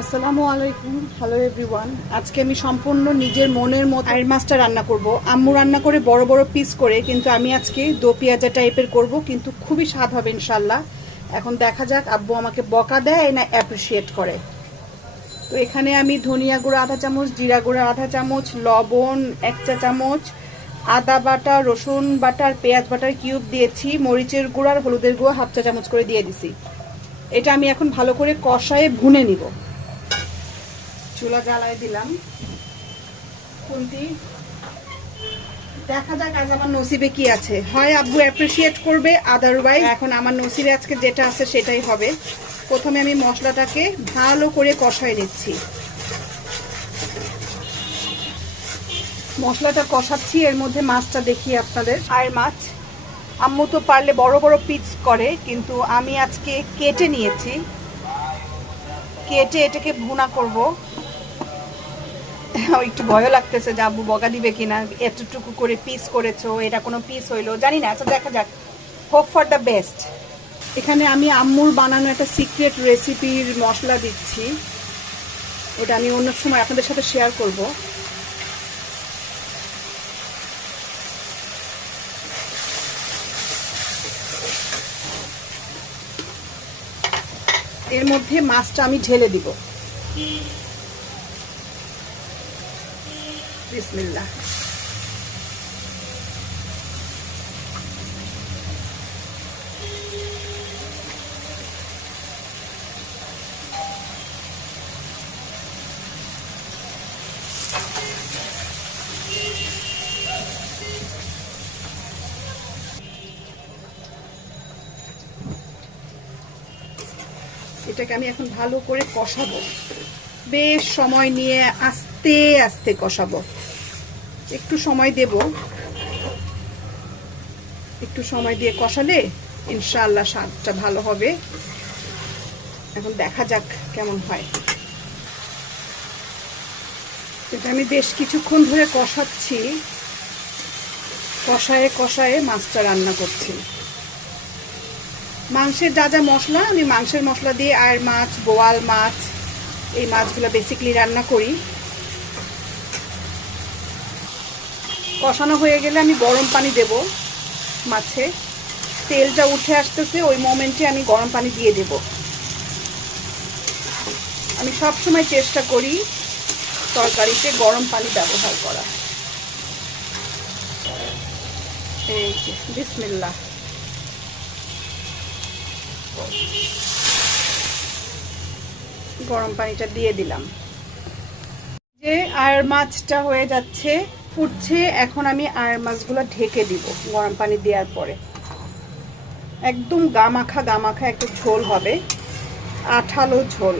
আসসালামু আলাইকুম। Hello everyone আজকে আমি সম্পূর্ণ নিজের মনের মতো আয়ের মাছটা রান্না করব। আম্মু রান্না করে বড় বড় পিস করে, কিন্তু আমি আজকে দো পেঁয়াজা টাইপের করব, কিন্তু খুবই স্বাদ হবে ইনশাল্লাহ এখন দেখা যাক আব্বু আমাকে বকা দেয় না অ্যাপ্রিসিয়েট করে। তো এখানে আমি ধনিয়া গুঁড়ো আধা চামচ, জিরা গুঁড়ো আধা চামচ, লবণ এক চা চামচ, আদা বাটা, রসুন বাটার পেঁয়াজ বাটার কিউব দিয়েছি, মরিচের গুঁড়ো আর হলুদের গুঁড়ো হাফ চা চামচ করে দিয়ে দিছি। এটা আমি এখন ভালো করে কষায়ে ভুনে নিব। চুলা জ্বালায় দিলাম। খুন্তি। দেখা যাক আজ আমার নসিবে কি আছে। হয় আব্বু অ্যাপ্রিসিয়েট করবে আদারওয়াইজ এখন আমার নসিবে আজকে যেটা আছে সেটাই হবে। প্রথমে আমি মশলাটাকে ভালো করে কষাই নিচ্ছি। মশলাটা কষাচ্ছি, এর মধ্যে মাছটা দেখি আপনাদের। আর মাছ। আম্মু তো পারলে বড় বড় পিস করে, কিন্তু আমি আজকে কেটে নিয়েছি। কেটে এটাকে ভুনা করব। একটু ভয়ও লাগতেছে যে আব্বু বকা দিবে কিনা, এতটুকু করে পিস করেছ, এটা কোনো পিস হইল, জানি না আচ্ছা দেখা যাক। হোপ ফর দ্য বেস্ট এখানে আমি আম্মুর বানানো একটা সিক্রেট রেসিপির মশলা দিচ্ছি। এটা আমি অন্য সময় আপনাদের সাথে শেয়ার করব। এর মধ্যে মাছটা আমি ঢেলে দিব। বিসমিল্লাহ। এটাকে আমি এখন ভালো করে কষাবো। বেশ সময় নিয়ে আস্তে আস্তে কষাবো। একটু সময় দেব। একটু সময় দিয়ে কষালে ইনশাআল্লাহ স্বাদটা ভালো হবে। এখন দেখা যাক কেমন হয়। এটা আমি বেশ কিছুক্ষণ ধরে কষাচ্ছি। কষায়ে কষায়ে মাছটা রান্না করছি। মাংসের যা যা মশলা, আমি মাংসের মশলা দিয়ে আর মাছ, বোয়াল মাছ, এই মাছগুলো বেসিকলি রান্না করি। কষানো হয়ে গেলে আমি গরম পানি দেব মাছে। তেলটা উঠে আসতেছে, ওই মোমেন্টে আমি গরম পানি দিয়ে দেব। আমি সব সময় চেষ্টা করি তরকারিতে গরম পানি ব্যবহার করা এই যে, বিসমিল্লাহ। গরম পানিটা দিয়ে দিলাম। যে আয়ের মাছটা হয়ে যাচ্ছে ফুটছে, এখন আমি আয়ের মাছগুলো ঢেকে দিব গরম পানি দেওয়ার পরে। একদম গামাখা গামাখা একটু ঝোল হবে, আঠালো ঝোল।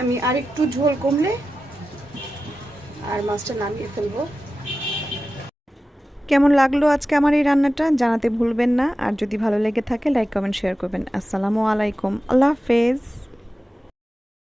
আমি আরেকটু ঝোল কমলে আর মাছটা নামিয়ে ফেলব। কেমন লাগল আজকে আমার এই রান্নাটা? জানাতে ভুলবেন না। আর যদি ভালো লেগে থাকে লাইক কমেন্ট শেয়ার করবেন। আসসালামু আলাইকুম। আল্লাহ হাফেজ।